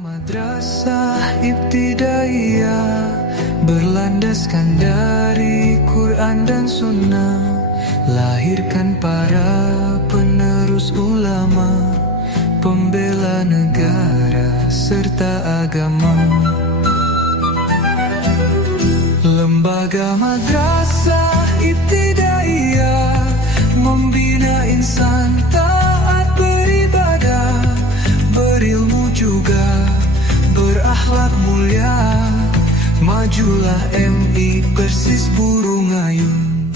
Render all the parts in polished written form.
Madrasah Ibtidaiyah berlandaskan dari Quran dan Sunnah, lahirkan para penerus ulama, pembela negara serta agama. Lembaga Madrasah Ibtidaiyah membina insan taat beribadah, berilmu juga berakhlak mulia. Majulah MI Persis Burung Ayun.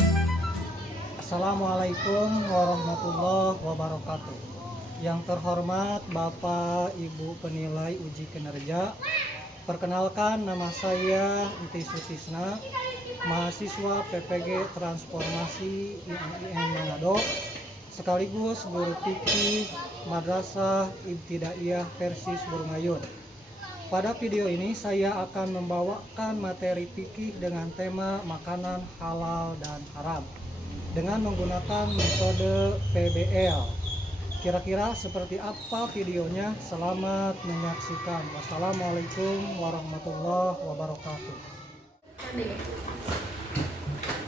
Assalamualaikum warahmatullahi wabarakatuh. Yang terhormat Bapak Ibu penilai uji kinerja, perkenalkan nama saya Enti Sutisna, mahasiswa PPG Transformasi IAIN Manado, sekaligus guru fikih Madrasah Ibtidaiyah Persis Burung Ayun. Pada video ini saya akan membawakan materi fikih dengan tema makanan halal dan haram dengan menggunakan metode PBL. Kira-kira seperti apa videonya? Selamat menyaksikan. Wassalamualaikum warahmatullahi wabarakatuh.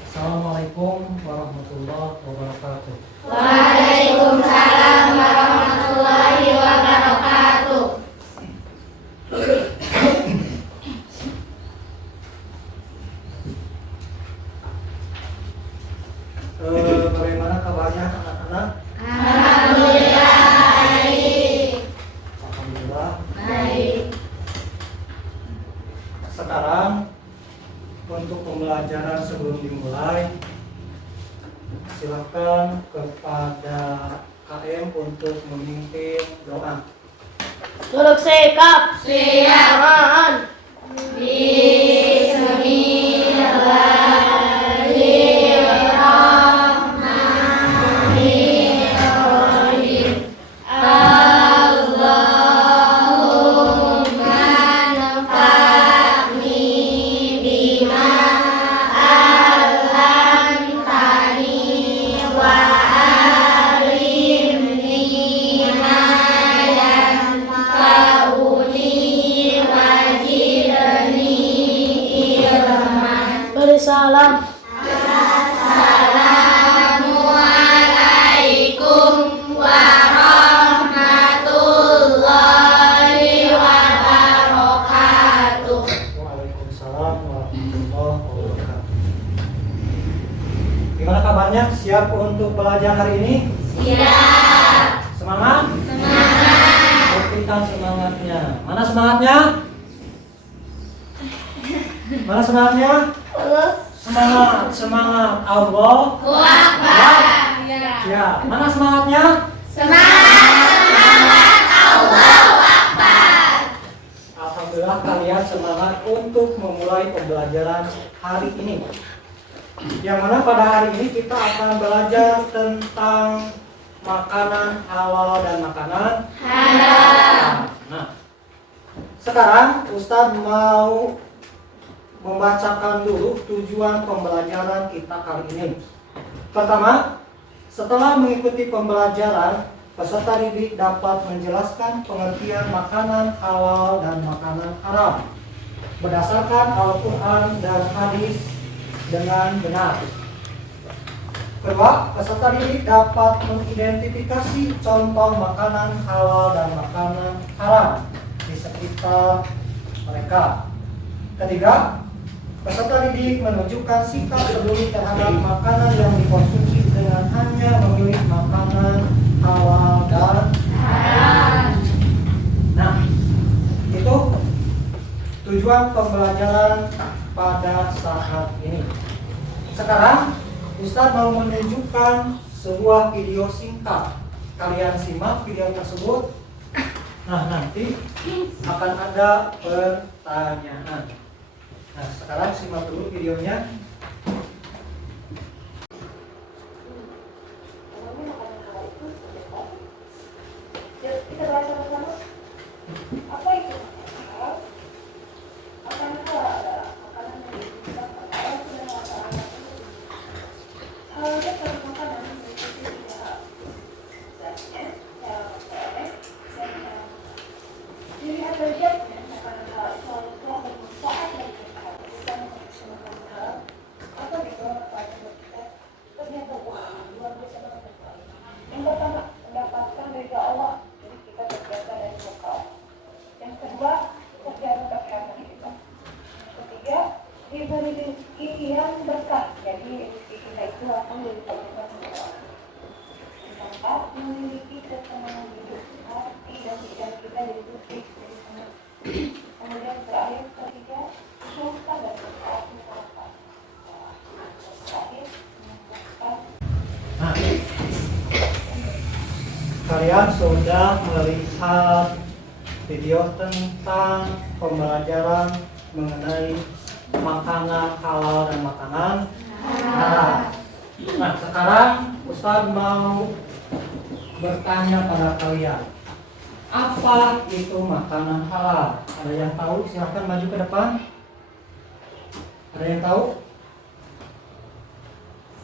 Assalamualaikum warahmatullahi wabarakatuh. Waalaikumsalam warahmatullahi wabarakatuh. Bagaimana kabarnya anak-anak? Alhamdulillah baik. Alhamdulillah Baik. Sekarang untuk pembelajaran sebelum dimulai, silakan kepada KM untuk memimpin doa. Duduk sikap. Siap. Bismillahirrahmanirrahim. Allahumma nafa'ni bima 'allamtani wa 'allimni ma yanfa'uni wazidni ilman. Beri salam. Assalamualaikum warahmatullahi wabarakatuh. Waalaikumsalam warahmatullahi wabarakatuh. Gimana kabarnya? Siap untuk belajar hari ini? Siap. Semangat? Semangat. Buktikan semangatnya. Mana semangatnya? Mana semangatnya? Semangat, semangat. Allah Akbar. ya. Mana semangatnya? Semangat Allahu Akbar. Alhamdulillah kalian semangat untuk memulai pembelajaran hari ini. Yang mana pada hari ini kita akan belajar tentang makanan halal dan makanan Haram. Nah, sekarang Ustadz mau membacakan dulu tujuan pembelajaran kita kali ini. Pertama, setelah mengikuti pembelajaran, peserta didik dapat menjelaskan pengertian makanan halal dan makanan haram berdasarkan Al-Quran dan hadis dengan benar. Kedua, peserta didik dapat mengidentifikasi contoh makanan halal dan makanan haram di sekitar mereka. Ketiga, peserta didik menunjukkan sikap peduli terhadap makanan yang dikonsumsi dengan hanya memilih makanan halal dan Haram. Nah, itu tujuan pembelajaran pada saat ini. Sekarang Ustadz mau menunjukkan sebuah video singkat. Kalian simak video tersebut. Nah, nanti akan ada pertanyaan. Nah, sekarang simak dulu videonya. Kita bahas sama-sama. Apa itu makanan halal? Makanan halal adalah makanan yang diberikan perkara sudah makanan halalnya kalau makanan yang berfungsi tidak halal. Misalnya, cara memperoleh dan cara dilihat dari kalian sudah melihat video tentang pembelajaran mengenai makanan halal dan makanan haram. Nah, sekarang Ustadz mau bertanya pada kalian, apa itu makanan halal? Ada yang tahu? Silahkan maju ke depan. Ada yang tahu?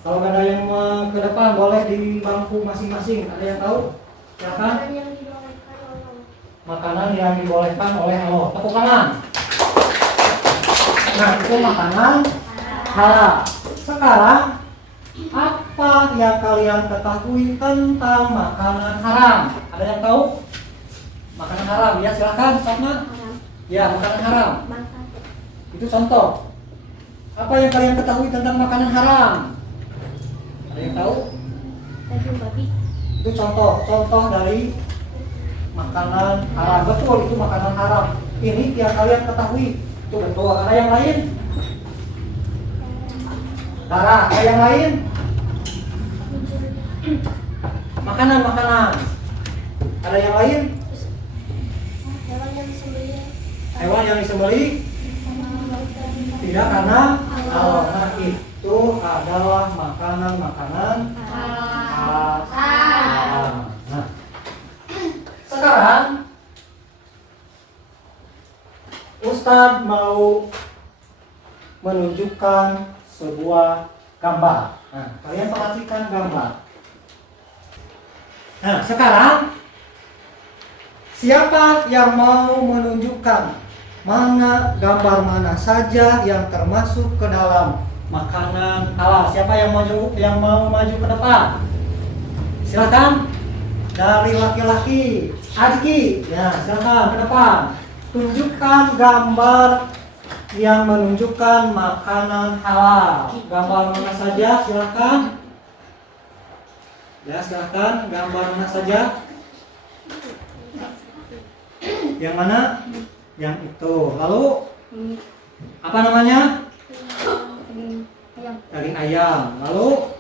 Kalau nggak ada yang mau ke depan, boleh di bangku masing-masing. Ada yang tahu? Silahkan. Makanan yang dibolehkan oleh Allah. Tepuk tangan. Nah, itu makanan halal. Sekarang, apa yang kalian ketahui tentang makanan haram? Ada yang tahu? Makanan haram, ya silahkan, sama. Ya, makanan haram. Itu contoh. Apa yang kalian ketahui tentang makanan haram? Ada yang tahu? Daging babi. Itu contoh dari makanan haram. Betul, itu makanan haram. Ini yang kalian ketahui. Itu betul. Ada yang lain? Darah. Ada yang lain? Makanan. Ada yang lain? Hewan yang disembelih. Hewan yang disembelih tidak karena Allah. Nah, itu adalah makanan haram. Nah, sekarang Ustadz mau menunjukkan sebuah gambar. Nah, kalian perhatikan gambar. Nah, sekarang siapa yang mau menunjukkan gambar mana saja yang termasuk ke dalam makanan halal? Siapa yang mau maju ke depan? Silakan. Dari laki-laki, Adiki, ya silakan ke depan. Tunjukkan gambar yang menunjukkan makanan halal. Gambar mana saja? Silakan. Ya silakan. Gambar mana saja? Yang mana? Yang itu. Lalu apa namanya? Daging ayam. Lalu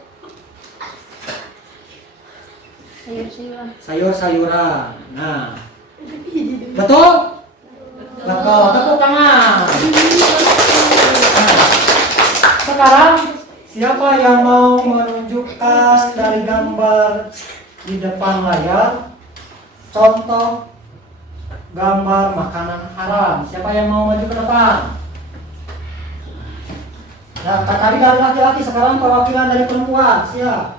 sayur-sayuran. Nah, betul? Betul. Tepuk tangan. Nah, sekarang siapa yang mau menunjukkan dari gambar di depan layar contoh gambar makanan haram? Siapa yang mau maju ke depan? Nah, tadi dari laki-laki, sekarang perwakilan dari perempuan. Siap?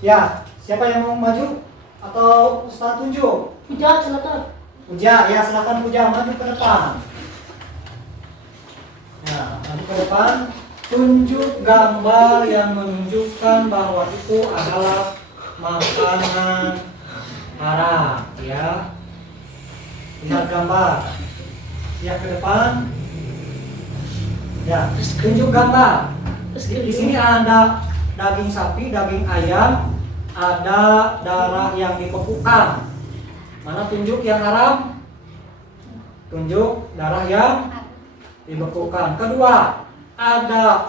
Ya, siapa yang mau maju? Atau Ustaz tunjuk? Puja, silakan. Puja, ya silakan Puja maju ke depan. Nah, maju ke depan. Tunjuk gambar yang menunjukkan bahwa itu adalah makanan haram. Ya, lihat gambar. Ya ke depan. Ya, tunjuk gambar. Di sini ada daging sapi, daging ayam, ada darah yang dibekukan. Mana tunjuk yang haram? Tunjuk darah yang dibekukan. Kedua, ada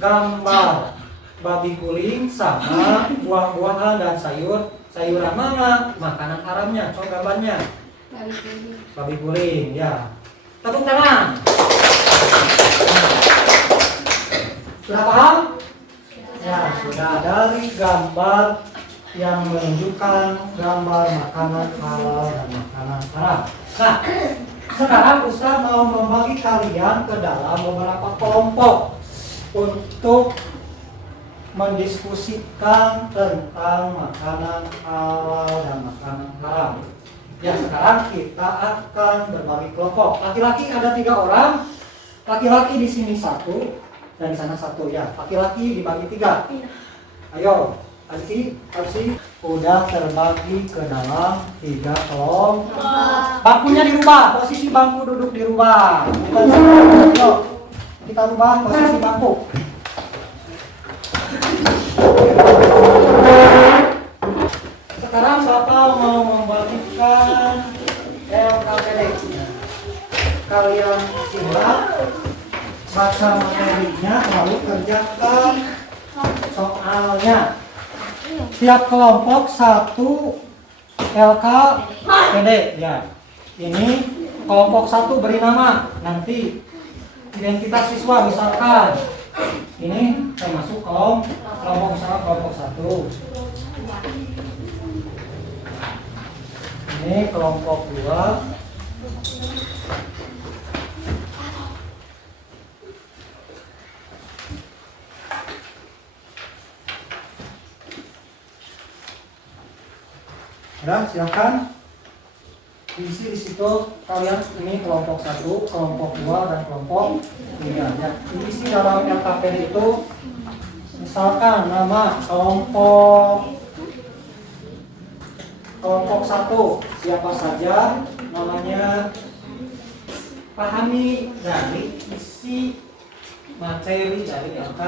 gambar babi guling sama buah-buahan dan sayuran. Mana makanan haramnya? Coba gambarnya. Babi guling, ya. Tepuk tangan. Sudah paham? Ya, sudah. Dari gambar yang menunjukkan gambar makanan halal dan makanan haram. Nah, sekarang Ustaz mau membagi kalian ke dalam beberapa kelompok untuk mendiskusikan tentang makanan halal dan makanan haram. Ya, sekarang kita akan berbagi kelompok. Laki-laki ada 3 orang. Laki-laki di sini 1 dan di sana 1 ya. Laki-laki dibagi 3. Ayo, Alfi udah terbagi ke dalam 3 kelompok. Bangkunya dirubah, posisi bangku duduk dirubah. Ayo, kita rubah posisi bangku. Sekarang Bapak mau membagikan LKPD. Kalian simak, baca materinya, lalu kerjakan soalnya. Tiap kelompok 1 LKPD ya. Ini kelompok 1 beri nama, nanti identitas siswa misalkan ini termasuk kelompok misalkan kelompok 1. Ini kelompok 2. Ya, silakan isi di situ kalian ini kelompok 1, kelompok 2 dan kelompok 3 ya. Isi dalam LKPD itu misalkan nama kelompok 1 siapa saja namanya, pahami dari isi materi dari LK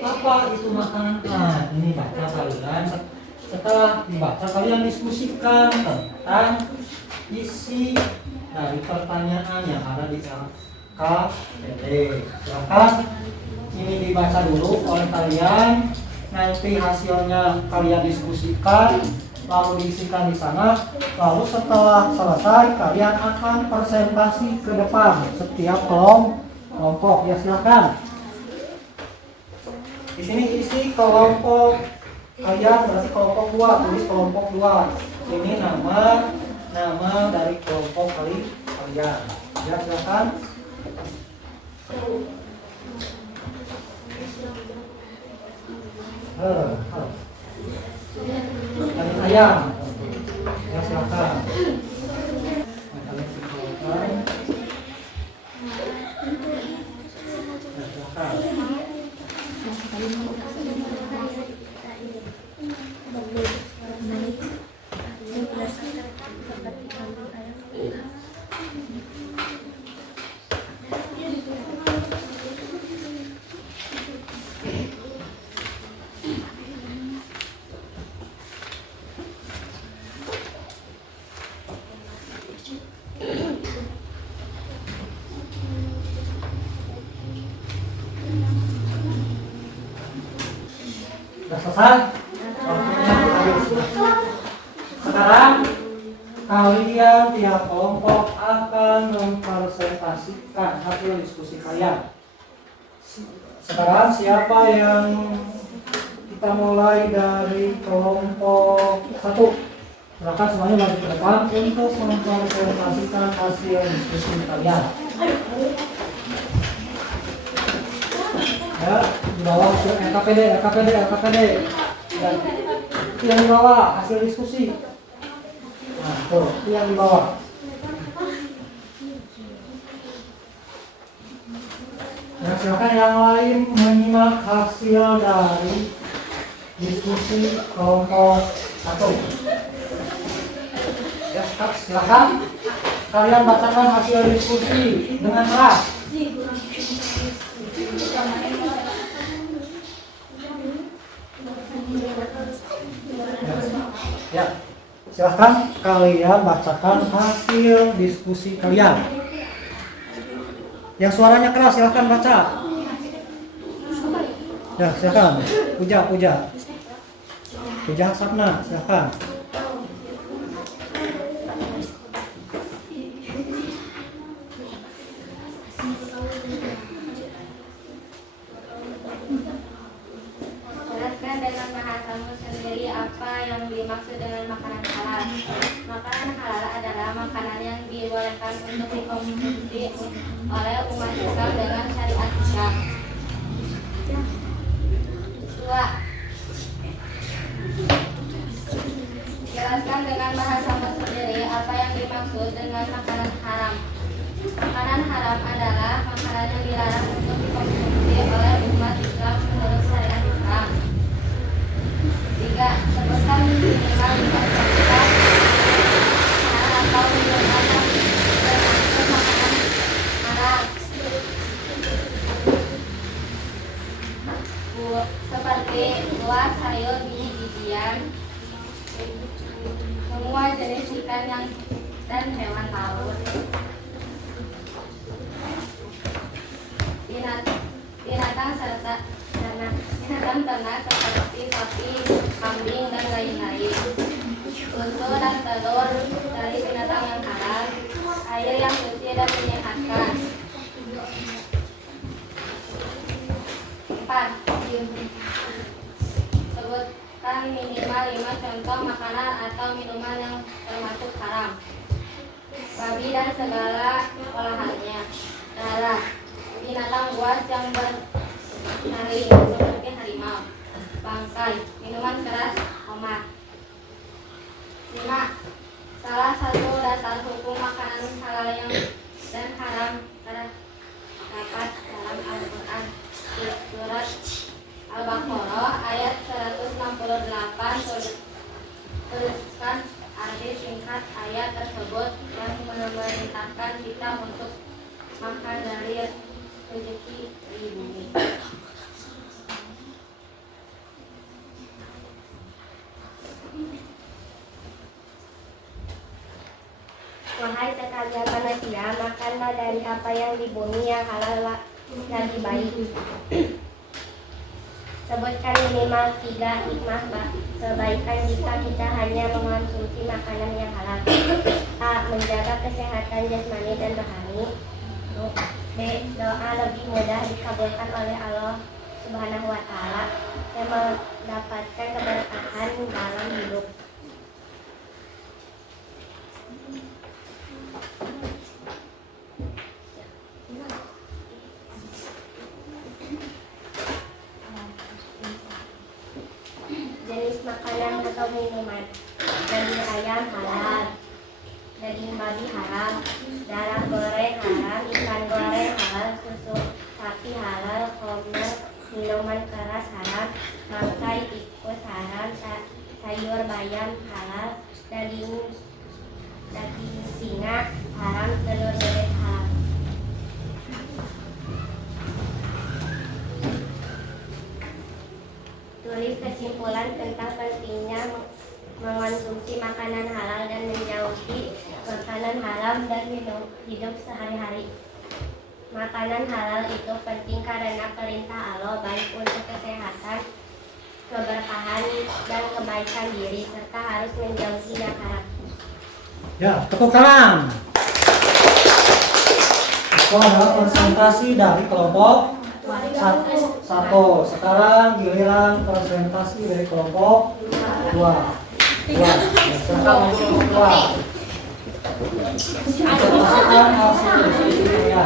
apa itu makanan. Nah, ini baca kalian. Setelah dibaca kalian diskusikan tentang isi dari pertanyaan yang ada di LKPD. Silakan ini dibaca dulu oleh kalian, nanti hasilnya kalian diskusikan, lalu diisikan di sana, lalu setelah selesai kalian akan presentasi ke depan setiap kelompok. Ya silakan. Di sini isi kelompok kalian berarti kelompok 2, tulis kelompok 2. Ini nama dari kelompok kalian. Ya silakan. Kalian ayam. Ya silakan. Kalian silakan. Ya silakan. Sudah selesai? Waktunya habis. Sekarang kalian tiap kelompok akan mempresentasikan hasil diskusi kalian. Sekarang siapa yang kita mulai dari kelompok 1? Silakan semuanya maju ke depan untuk mempresentasikan hasil diskusi kalian. Ya, di bawah LKPD. Dan itu yang di bawah hasil diskusi. Nah, tuh, itu yang di bawah. Ya, silakan yang lain menyimak hasil dari diskusi kelompok 1. Ya, silakan kalian bacakan hasil diskusi dengan keras. Ya, silakan kalian bacakan hasil diskusi kalian. Yang suaranya keras silakan baca. Ya, silakan. Puja Sapna, silakan. Jelaskan dengan bahasamu sendiri apa yang dimaksud dengan makanan halal. Makanan halal adalah makanan yang dibolehkan untuk dikonsumsi oleh umat Islam dengan syariat Islam. 2. Jelaskan dengan bahasamu sendiri apa yang dimaksud dengan makanan haram. Makanan haram adalah makanan yang dilarang untuk dikonsumsi oleh umat Islam menurut syariat Islam. 3. Sebutkan minimal 5 kuantitas makanan atau minuman yang termasuk makanan haram. Seperti buah, sayur, biji-bijian, semua jenis ikan dan hewan laut. 5. dikonsumsi dan menyehatkan. 4. Sebutkan minimal 5 contoh makanan atau minuman yang termasuk haram. Babi dan segala olahannya. Darah. Binatang buas yang bertaring seperti harimau. Bangkai. Minuman keras, khamar. 5. Salah satu dasar hukum makanan halal yang dan haram terdapat dalam Al-Quran. Surat Al-Baqarah ayat 168 tuliskan arti singkat ayat tersebut yang memerintahkan kita untuk makan dari rezeki di bumi. Wahai sekalian manusia, makanlah dari apa yang di bumi yang halal lagi baik. Sebutkan minimal 3 hikmah kebaikan jika kita hanya mengonsumsi makanan yang halal. A. Menjaga kesehatan jasmani dan rohani. B. Doa lebih mudah dikabulkan oleh Allah Subhanahu wa Ta'ala dan mendapatkan keberkahan dalam hidup. Jenis makanan atau minuman. Daging ayam halal, daging babi haram, darah goreng haram, ikan goreng halal, susu sapi halal, khamar, minuman keras haram, bangkai tikus haram, sayur bayam halal, daging singa haram, telur bebek haram. Tulis kesimpulan tentang pentingnya mengonsumsi makanan halal dan menjauhi makanan haram dan hidup sehari-hari. Makanan halal itu penting karena perintah Allah baik untuk kesehatan, keberkahan, dan kebaikan diri serta harus menjauhi yang haram. Ya, tepuk tangan. Itu adalah presentasi dari kelompok satu. Sekarang giliran presentasi dari kelompok 2. Sekarang kelompok 2. Presentasikan hasil diskusinya.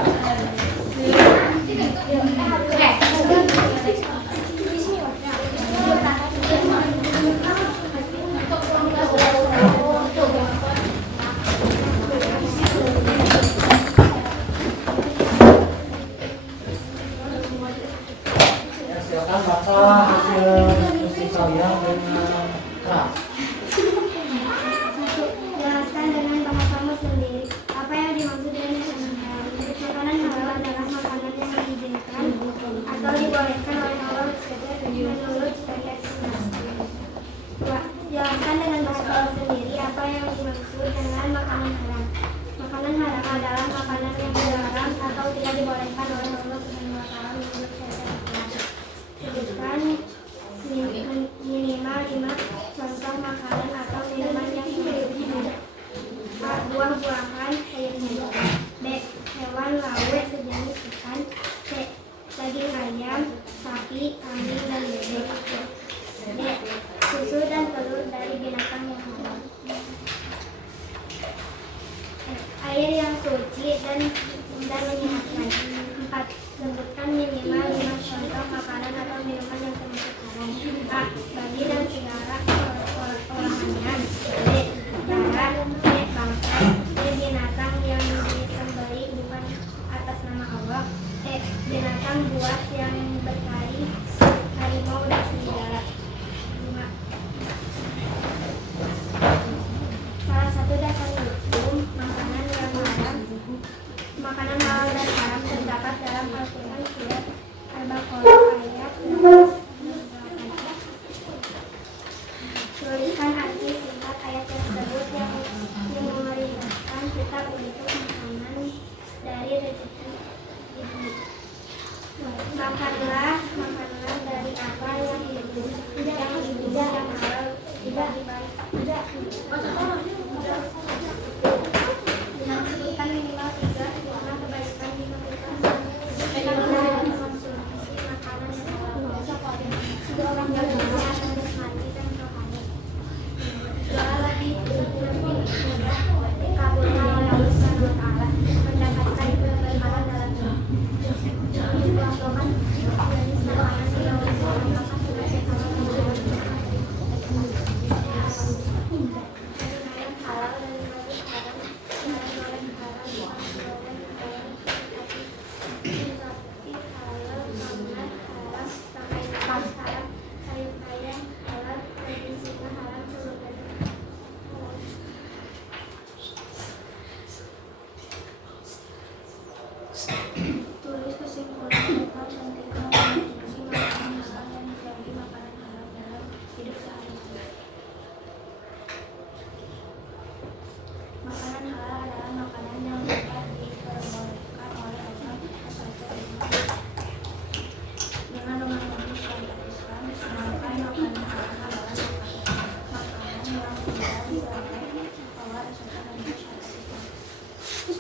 Silakan baca hasil diskusi kalian dengan keras. Jelaskan dengan bahasamu sendiri apa yang dimaksud dengan makanan halal. Makanan halal adalah makanan yang diizinkan atau dibolehkan oleh Allah menurut syariat Islam. Jelaskan dengan bahasamu sendiri apa yang dimaksud dengan makanan halal. Makanan halal adalah makanan yang dilarang atau tidak dibolehkan oleh Allah Subhanahu wa Ta'ala menurut syariat Islam. Sebutkan minimal 5 contoh makanan atau minuman yang termasuk A. Buah-buahan, sayur-sayuran. B. Hewan laut sejenis ikan. C. Daging ayam, sapi, kambing, dan bebek. D. Susu dan telur dari binatang yang halal. Air yang suci dan menyehatkan. 4. Sebutkan minimal 5 contoh makanan atau minuman yang termasuk haram. A. Babi dan segala olahannya. B. Darah. C. Bangkai. D. Binatang yang disembelih bukan atas nama Allah. E. Binatang buas yang bertaring, harimau dan serigala. 5. Salah satu dasar hukum makanan yang haram. Makanan halal dan haram terdapat dalam Al-Quran surat Al-Baqarah ayat 168. Tuliskan arti singkat ayat tersebut yang memerintahkan kita untuk makanan dari rezeki di bumi. Makanlah dari apa yang hidup, yang halal, tidak baik. Dengan sebutkan minimal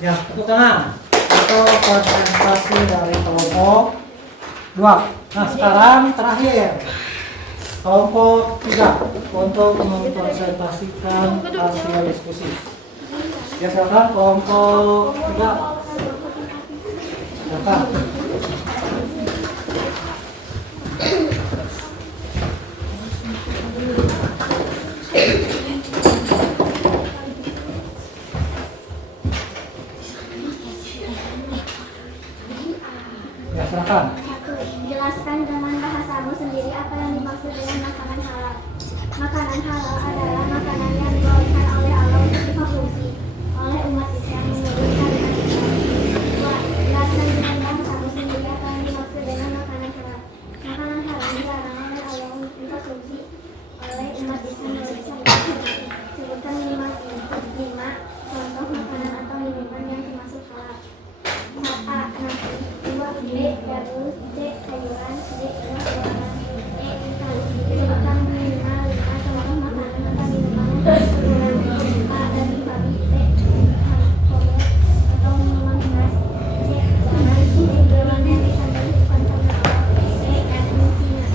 Ya, tepuk tangan. Itu presentasi dari kelompok 2. Nah, sekarang terakhir kelompok 3 untuk mempresentasikan hasil diskusi. Ya, silakan kelompok 3. Silakan. Ya, silakan. Jelaskan dengan bahasamu sendiri apa yang dimaksud dengan makanan halal. Makanan halal adalah makanan yang dibawakan oleh Allah untuk dikonsumsi oleh umat Islam menurut syariat Islam. 2. Jelaskan dengan bahasamu sendiri apa yang dimaksud dengan makanan halal. Makanan halal dilarang oleh Allah untuk dikonsumsi oleh umat Islam menurut syariat Islam. Sebutkan minimal 5 contoh makanan atau minuman yang termasuk halal. A. Nasi. 2. B. Gabus. C. Sayuran. D. Buah-buahan. E. Ikan. Sebutkan minimal 5 contoh makanan atau minuman yang termasuk halal. A. Daging babi. B. Komet atau minuman keras. C. Jangan. D. Minuman yang disandari pancana Allah. E. Kacang singa. 5.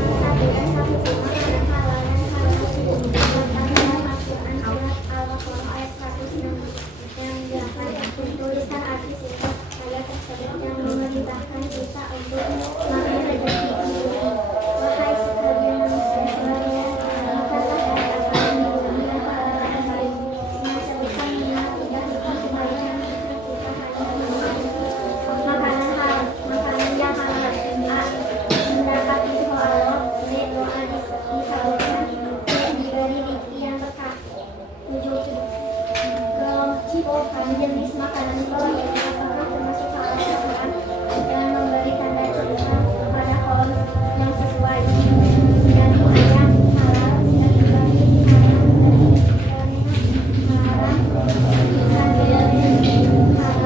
Perhatikan satu makanan halal dan halal disebutkan dalam Al-Quran surat Al-Baqarah ayat 106 yang menjelaskan tuliskan arti sifat ayat tersebut yang memerintahkan kita untuk melakukan rezeki itu. Wahai sekalian manusia, makanlah dari apa yang dimuliakan halal dan baik. Sebutkan minimal 3 hikmah kebaikan jika kita hanya memiliki makanan halal. Makanan yang halal. A. Mendapat ridho Allah. B. Doa dikabulkan. C. Diberi rezeki yang berkah. 7. Kelompok jenis makanan di bawah ini apakah termasuk halal Al-Quran dan memberi tanda cerita pada kaum yang sesuai dan ayat halal dan dibagi haram haram sambil halal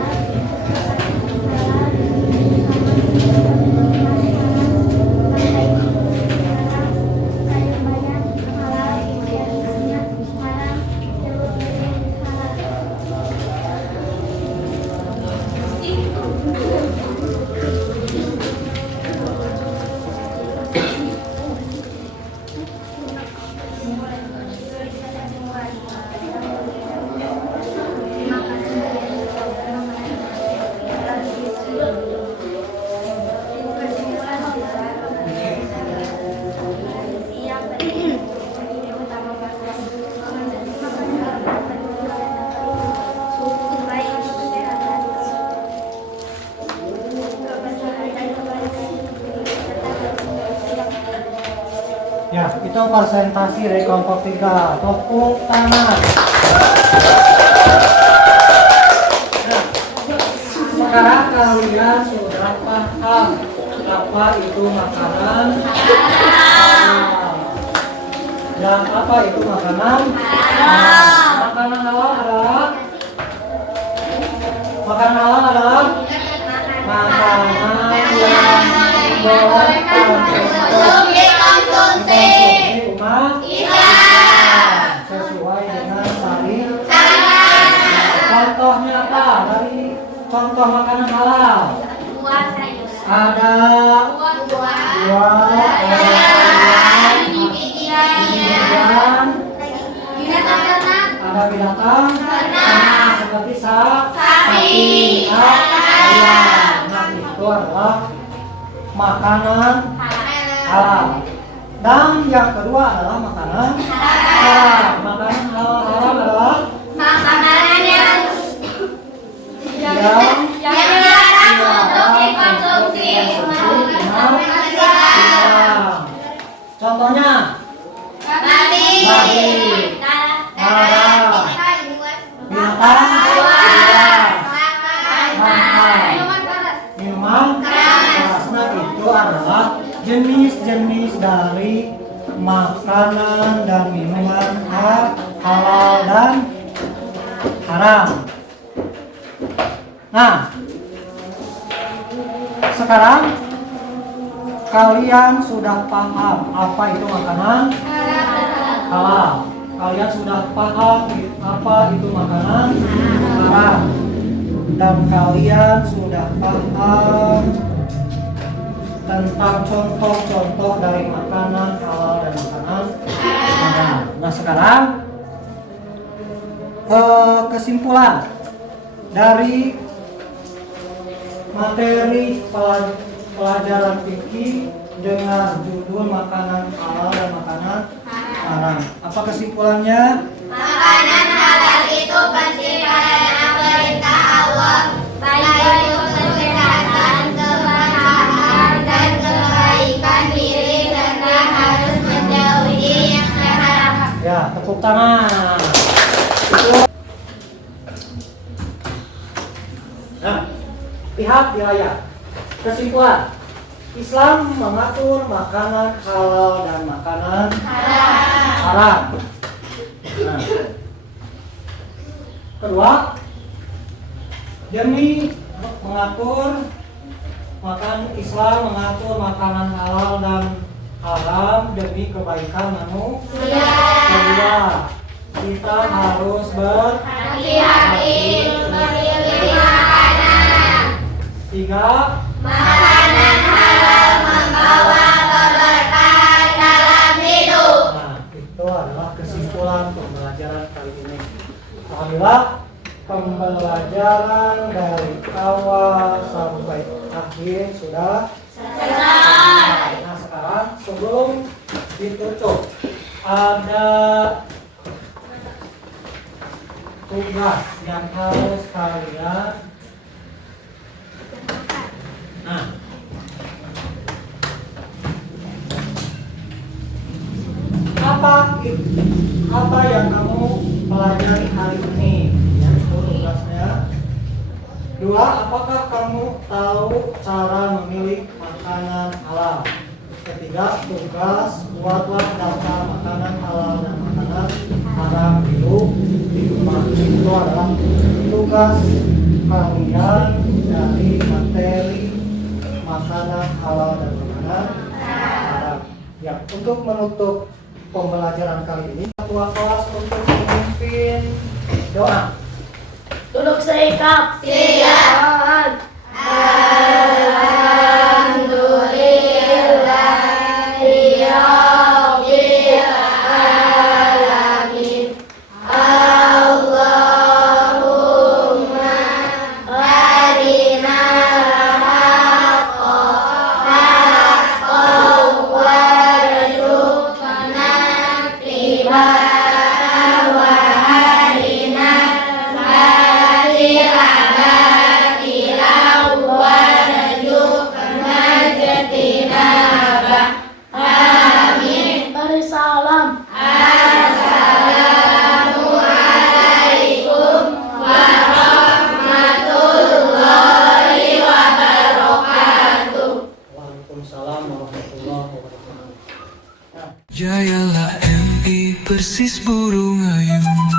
Ya, itu presentasi dari kelompok 3. Tepuk tangan. Nah, sekarang kalian sudah paham apa itu makanan halal dan apa itu makanan halal. Makanan halal adalah makanan yang dibolehkan untuk dikonsumsi umat Islam sesuai dengan syariat. Contohnya apa dari contoh makanan halal? buah sayuran. Ada Buah. kemudian Binatang ternak. ada binatang ternak seperti sapi, ayam. Nah, itu adalah makanan halal. Dan yang kedua adalah makanan haram. Makanan haram adalah Makanan yang yang untuk dikonsumsi umat Islam. Contohnya babi, haram, binatang minuman keras. Nah, itu adalah jenis-jenis dari makanan dan minuman halal dan haram. Nah, sekarang kalian sudah paham apa itu makanan halal, kalian sudah paham apa itu makanan haram. Dan kalian sudah paham tentang contoh-contoh dari makanan halal dan makanan haram. Nah sekarang kesimpulan dari materi pelajaran fikih dengan judul makanan halal dan makanan haram. Apa kesimpulannya? Makanan halal itu penting karena perintah Allah, baik untuk kesehatan, keberkahan, dan kebaikan diri, serta harus menjauhi yang haram. Ya, tepuk tangan. Nah, lihat di layar. Kesimpulan. Islam mengatur makanan halal dan makanan haram. Nah, kedua, demi mengatur Islam mengatur makanan halal dan haram demi kebaikan manusia. Kedua, kita harus Hati-hati memilih makanan. Tiga, Makanan halal membawa keberkahan dalam hidup. nah itu adalah kesimpulan pembelajaran kali ini. Alhamdulillah pembelajaran dari awal sampai akhir sudah selesai. Nah sekarang sebelum ditutup ada tugas yang harus kalian. Nah, apa yang kamu pelajari hari ini? Yang itu tugasnya. Dua, apakah kamu tahu cara memilih makanan halal? Ketiga, tugas buatlah daftar makanan halal dan makanan haram di rumah. Itu adalah tugas kalian dari materi makanan halal dan makanan haram. Ya, untuk menutup pembelajaran kali ini, ketua kelas untuk memimpin doa. Duduk seikap. Siap. Beri salam. Waalaikumsalam warahmatullahi wabarakatuh. Jayalah MI Persis Burung Ayu.